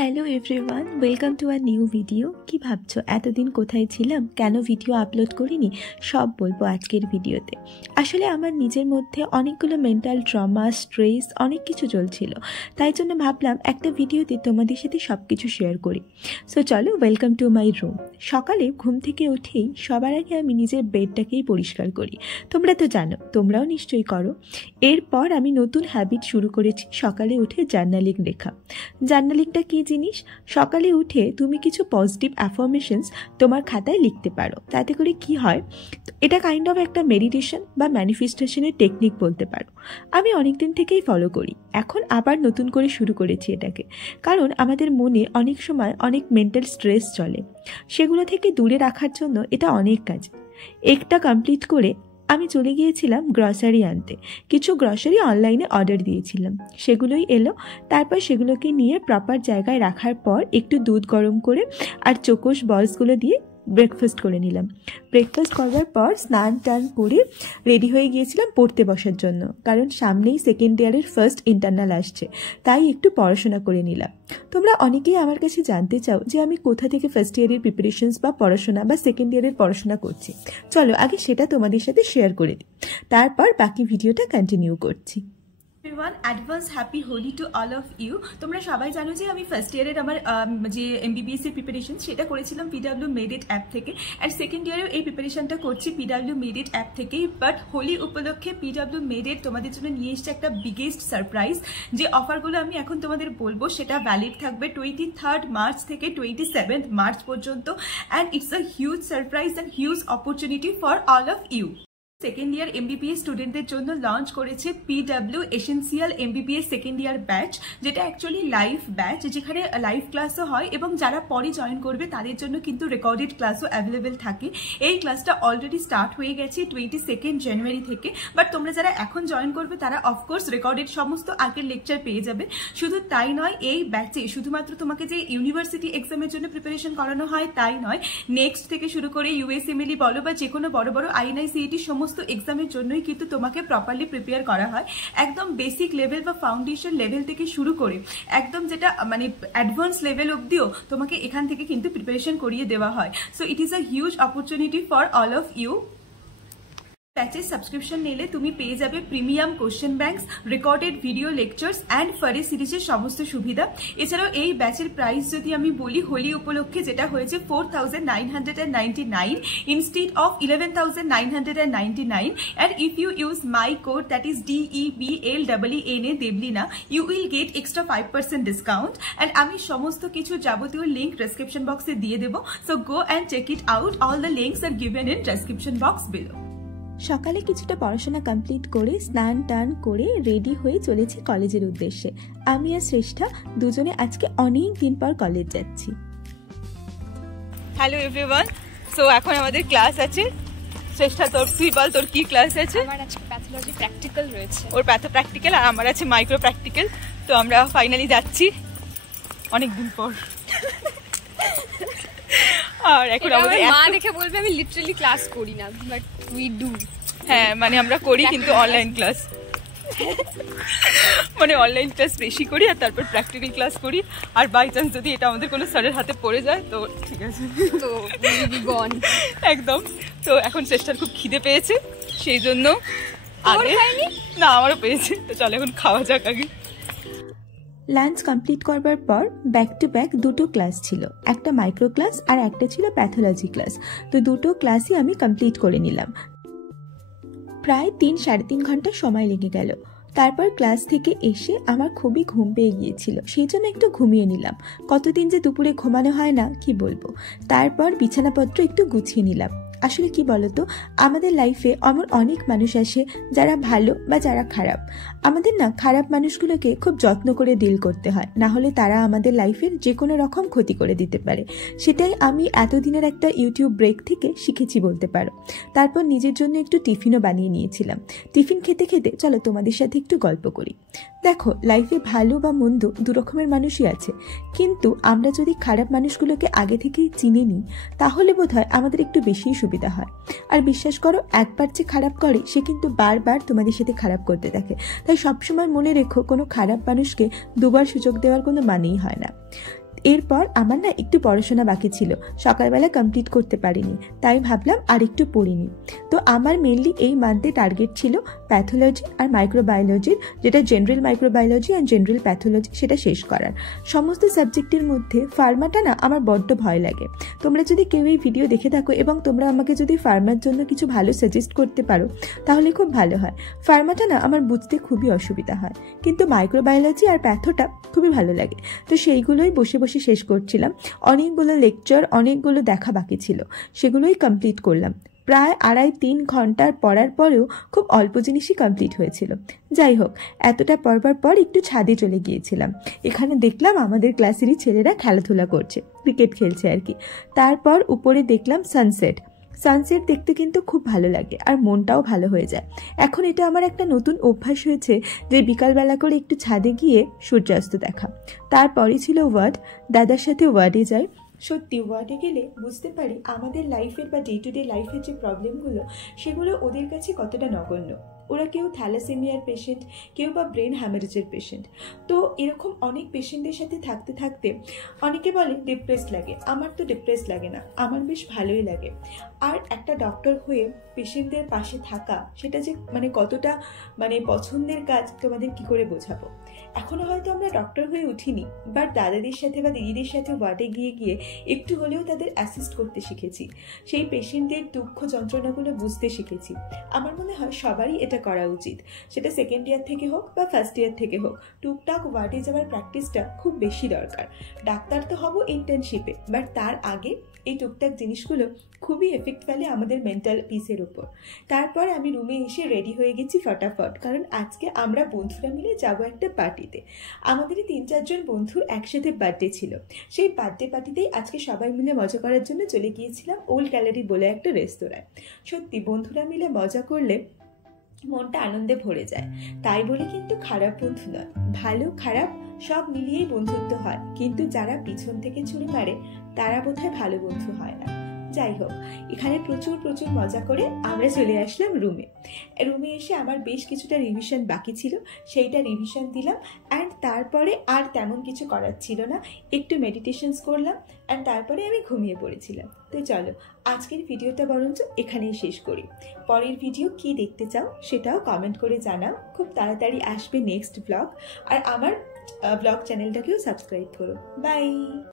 Hello everyone, welcome to a new video. কি ভাবছো এতদিন কোথায় ছিলাম, কেন ভিডিও আপলোড করিনি, সব বলবো আজকের ভিডিওতে। আসলে আমার নিজের মধ্যে অনেকগুলো মেন্টাল ট্রমা, স্ট্রেস, অনেক কিছু চলছিল, তাই জন্য ভাবলাম একটা ভিডিওতে তোমাদের সাথে সব কিছু শেয়ার করি। সো চলো, ওয়েলকাম টু মাই রুম। সকালে ঘুম থেকে উঠেই সবার আগে আমি নিজের বেডটাকেই পরিষ্কার করি। তোমরা তো জানো, তোমরাও নিশ্চয়ই করো। এরপর আমি নতুন হ্যাবিট শুরু করেছি, সকালে উঠে জার্নালিং লেখা। জার্নালিংটা কী জিনিস? সকালে উঠে তুমি কিছু পজিটিভ অ্যাফার্মেশনস তোমার খাতায় লিখতে পারো। তাতে করে কি হয়, এটা কাইন্ড অফ একটা মেডিটেশন বা ম্যানিফেস্টেশনের টেকনিক বলতে পারো। আমি অনেক দিন থেকেই ফলো করি, এখন আবার নতুন করে শুরু করেছি এটাকে। কারণ আমাদের মনে অনেক সময় অনেক মেন্টাল স্ট্রেস চলে, সেগুলো থেকে দূরে রাখার জন্য এটা অনেক কাজ। একটা কমপ্লিট করে আমি চলে গিয়েছিলাম গ্রসারি আনতে। কিছু গ্রসারি অনলাইনে অর্ডার দিয়েছিলাম, সেগুলোই এলো। তারপর সেগুলোকে নিয়ে প্রপার জায়গায় রাখার পর একটু দুধ গরম করে আর চোকোস বলসগুলো দিয়ে ব্রেকফাস্ট করে নিলাম। ব্রেকফাস্ট করার পর স্নান টান করে রেডি হয়ে গিয়েছিলাম পড়তে বসার জন্য, কারণ সামনেই সেকেন্ড ইয়ারের ফার্স্ট ইন্টারনাল আসছে, তাই একটু পড়াশোনা করে নিলাম। তোমরা অনেকেই আমার কাছে জানতে চাও যে আমি কোথা থেকে ফার্স্ট ইয়ারের প্রিপারেশনস বা পড়াশোনা বা সেকেন্ড ইয়ারের পড়াশোনা করছি। চলো আগে সেটা তোমাদের সাথে শেয়ার করে দিই, তারপর বাকি ভিডিওটা কন্টিনিউ করছি। Everyone, advance happy Holi to all of you. তোমরা সবাই জানো যে আমি ফার্স্ট ইয়ারের আমার যে MBBS এর প্রিপারেশন সেটা করেছিলাম PW Made It অ্যাপ থেকে, অ্যান্ড সেকেন্ড ইয়ারেও এই প্রিপারেশনটা করছি PW Made It অ্যাপ থেকেই। বাট হোলি উপলক্ষে PW Made It তোমাদের জন্য নিয়ে এসছে একটা বিগেস্ট সারপ্রাইজ। যে অফারগুলো আমি এখন তোমাদের বলবো সেটা ভ্যালিড থাকবে 23rd মার্চ থেকে 27th মার্চ পর্যন্ত, and it's a huge surprise and huge opportunity for all of you. Second year MBBS স্টুডেন্টদের জন্য লঞ্চ করেছে PW essential MBBS second year batch, যেটা অ্যাকচুয়ালি লাইভ ব্যাচ, যেখানে লাইভ ক্লাসও হয় এবং যারা পরে জয়েন করবে তাদের জন্য কিন্তু রেকর্ডেড ক্লাসও অ্যাভেলেবেল থাকে। এই ক্লাসটা অলরেডি স্টার্ট হয়ে গেছে 22 জানুয়ারি থেকে, বাট তোমরা যারা এখন জয়েন করবে তারা অফকোর্স রেকর্ডেড সমস্ত আগের লেকচার পেয়ে যাবে। শুধু তাই নয়, এই ব্যাচে শুধুমাত্র তোমাকে যে ইউনিভার্সিটি এক্সামের জন্য প্রিপারেশন করানো হয় তাই নয়, নেক্সট থেকে শুরু করে USMLE বলো বা যে কোনো বড় বড় INI CET সমস্ত এক্সামের জন্যই কিন্তু তোমাকে প্রপারলি প্রিপেয়ার করা হয়। একদম বেসিক লেভেল বা ফাউন্ডেশন লেভেল থেকে শুরু করে একদম যেটা মানে অ্যাডভান্স লেভেল অবধিও তোমাকে এখান থেকে কিন্তু প্রিপারেশন করিয়ে দেওয়া হয়। So it is a huge opportunity for all of you. ব্যাচের সাবস্ক্রিপশন নিলে তুমি পেয়ে যাবে premium question banks, recorded video lectures and ফারি সিরিজের সমস্ত সুবিধা। এছাড়াও এই ব্যাচের প্রাইস যদি আমি বলি, হোলি উপলক্ষে যেটা হয়েছে 4,999 instead of 11,999, and if you use my code, that is DEBLEENA Deblina, you will get extra 5% discount, and আমি সমস্ত কিছু যাবতীয় লিংক ডেসক্রিপশন বক্সে দিয়ে দেবো। So go and check it out, all the links are given in description box below. সকালে কিছুটা পড়াশোনা কমপ্লিট করে স্নান টান করে রেডি হয়ে চলেছি কলেজের উদ্দেশ্যে। আমি আর শ্রেষ্ঠা দুজনে আজকে অনেক দিন পর কলেজ যাচ্ছি। হ্যালো এভরিওয়ান, সো এখন আমাদের ক্লাস আছে। শ্রেষ্ঠা, তুই বল তোর কি ক্লাস আছে? আমার আজকে প্যাথোলজি প্র্যাকটিক্যাল রয়েছে। ওর প্যাথো প্র্যাকটিক্যাল আর আমার আছে মাইক্রো প্র্যাকটিক্যাল। তো আমরা ফাইনালি যাচ্ছি অনেক দিন পর। আর এখন আমাদের মা দেখে বলবে আমি লিটারালি ক্লাস করি না, বাট উই ডু। হ্যাঁ, মানে আমরা করি কিন্তু অনলাইন ক্লাস, মানে অনলাইন ক্লাস বেশি করি আর তারপর প্র্যাকটিক্যাল ক্লাস করি। আর বাই চান্স যদি এটা আমাদের কোনো স্যারের হাতে পড়ে যায় তো ঠিক আছে, তো গন একদম। তো এখন চেষ্টার খুব খিদে পেয়েছে, সেই জন্য আগে না আমারও পেয়েছে, তো চল এখন খাওয়া যাক আগে। লাঞ্চ কমপ্লিট করবার পর ব্যাক টু ব্যাক দুটো ক্লাস ছিল, একটা মাইক্রো ক্লাস আর একটা ছিল প্যাথোলজি ক্লাস। তো দুটো ক্লাসই আমি কমপ্লিট করে নিলাম। প্রায় 3-3.5 ঘন্টা সময় লেগে গেল। তারপর ক্লাস থেকে এসে আমার খুবই ঘুম পেয়ে গিয়েছিল, সেই জন্য একটু ঘুমিয়ে নিলাম। কতদিন যে দুপুরে ঘুমানো হয় না কি বলবো। তারপর বিছানাপত্র একটু গুছিয়ে নিলাম। আসলে কি বলতো, আমাদের লাইফে এমন অনেক মানুষ আসে যারা ভালো বা যারা খারাপ। আমাদের না খারাপ মানুষগুলোকে খুব যত্ন করে ডিল করতে হয়, না হলে তারা আমাদের লাইফের যে কোনো রকম ক্ষতি করে দিতে পারে। সেটাই আমি এতদিনের একটা ইউটিউব ব্রেক থেকে শিখেছি বলতে পারো। তারপর নিজের জন্য একটু টিফিনও বানিয়ে নিয়েছিলাম। টিফিন খেতে খেতে চলো তোমাদের সাথে একটু গল্প করি। দেখো, লাইফে ভালো বা মন্দ দু রকমের মানুষই আছে, কিন্তু আমরা যদি খারাপ মানুষগুলোকে আগে থেকেই চিনে নিই তাহলে বোধহয় আমাদের একটু বেশিই সুবিধা হয়। আর বিশ্বাস করো, একবার যে খারাপ করে সে কিন্তু বারবার তোমাদের সাথে খারাপ করতে থাকে। তাই সবসময় মনে রেখো, কোনো খারাপ মানুষকে দুবার সুযোগ দেওয়ার কোনো মানেই হয় না। এরপর আমার না একটু পড়াশোনা বাকি ছিল, সকালবেলা কমপ্লিট করতে পারিনি, তাই ভাবলাম আর একটু পড়িনি। তো আমার মেনলি এই মান্থে টার্গেট ছিল প্যাথোলজি আর মাইক্রোবায়োলজির, যেটা general microbiology and general pathology, সেটা শেষ করার। সমস্ত সাবজেক্টের মধ্যে ফার্মাটা না আমার বড্ড ভয় লাগে। তোমরা যদি কেউ এই ভিডিও দেখে থাকো এবং তোমরা আমাকে যদি ফার্মার জন্য কিছু ভালো সাজেস্ট করতে পারো তাহলে খুব ভালো হয়। ফার্মাটা না আমার বুঝতে খুবই অসুবিধা হয়, কিন্তু মাইক্রোবায়োলজি আর প্যাথোটা খুবই ভালো লাগে। তো সেইগুলোই বসে বসে শেষ করছিলাম। অনেকগুলো লেকচার, অনেকগুলো দেখা বাকি ছিল, সেগুলোই কমপ্লিট করলাম। প্রায় 2.5-3 ঘন্টার পড়ার পরেও খুব অল্প জিনিসই কমপ্লিট হয়েছিল। যাই হোক, এতটা পড়বার পর একটু ছাদে চলে গিয়েছিলাম। এখানে দেখলাম আমাদের ক্লাসেরই ছেলেরা খেলাধুলা করছে, ক্রিকেট খেলছে আর কি। তারপর উপরে দেখলাম সানসেট দেখতে কিন্তু খুব ভালো লাগে আর মনটাও ভালো হয়ে যায়। এখন এটা আমার একটা নতুন অভ্যাস হয়েছে যে বিকালবেলা করে একটু ছাদে গিয়ে সূর্যাস্ত দেখা। তারপরে ছিল ওয়ার্ড, দাদার সাথে ওয়ার্ডে যাই। সত্যি ওয়ার্ডে গেলে বুঝতে পারি আমাদের লাইফের বা ডে টু ডে লাইফের যে প্রবলেমগুলো, সেগুলো ওদের কাছে কতটা নগণ্য। ওরা কেউ থ্যালাসেমিয়ার পেশেন্ট, কেউ বা ব্রেন হ্যামারেজের পেশেন্ট। তো এরকম অনেক পেশেন্টের সাথে থাকতে থাকতে অনেকে বলে ডিপ্রেসড লাগে। আমার তো ডিপ্রেসড লাগে না, আমার বেশ ভালোই লাগে। আর একটা ডক্টর হয়ে পেশেন্টদের পাশে থাকা, সেটা যে কতটা পছন্দের কাজ তোমাদের কি করে বোঝাবো। এখনো হয়তো আমরা ডক্টর হয়ে উঠিনি, বাট দাদাদের সাথে বা দিদিদের সাথে ওয়ার্ডে গিয়ে গিয়ে একটু হলেও তাদের অ্যাসিস্ট করতে শিখেছি, সেই পেশেন্টদের দুঃখ যন্ত্রণাগুলো বুঝতে শিখেছি। আমার মনে হয় সবারই এটা করা উচিত, সেটা সেকেন্ড ইয়ার থেকে হোক বা ফার্স্ট ইয়ার থেকে হোক। টুকটাক ওয়ার্ডে যাওয়ার প্র্যাকটিসটা খুব বেশি দরকার। ডাক্তার তো হব ইন্টার্নশিপে, বাট তার আগে এই টুকটাক জিনিসগুলো খুবই এফেক্ট ফেলে আমাদের মেন্টাল পিসের উপর। তারপর আমি রুমে এসে রেডি হয়ে গেছি ফটাফট, কারণ আজকে আমরা বন্ধুরা মিলে যাব একটা পার্টিতে। আমাদেরই 3-4 জন বন্ধুর একসাথে বার্থডে ছিল। সেই বার্থডে পার্টিতেই আজকে সবাই মিলে মজা করার জন্য চলে গিয়েছিলাম ওল্ড গ্যালারি বলে একটা রেস্তোরাঁয়। সত্যি বন্ধুরা মিলে মজা করলে মনটা আনন্দে ভরে যায়। তাই বলে কিন্তু খারাপ বন্ধু নয়, ভালো খারাপ সব মিলিয়েই বন্ধুত্ব হয়, কিন্তু যারা পিছন থেকে ছুরি মারে তারা বোধহয় ভালো বন্ধু হয় না। যাই হোক, এখানে প্রচুর মজা করে আমরা চলে আসলাম রুমে এসে আমার বেশ কিছুটা রিভিশন বাকি ছিল, সেইটা রিভিশন দিলাম। অ্যান্ড তারপরে আর তেমন কিছু করার ছিল না, একটু মেডিটেশনস করলাম অ্যান্ড তারপরে আমি ঘুমিয়ে পড়েছিলাম। তো চলো আজকের ভিডিওটা বরঞ্চ এখানেই শেষ করি। পরের ভিডিও কি দেখতে চাও সেটাও কমেন্ট করে জানাও। খুব তাড়াতাড়ি আসবে নেক্সট ব্লগ, আর আমার ব্লগ চ্যানেলটাকেও সাবস্ক্রাইব করো। বাই।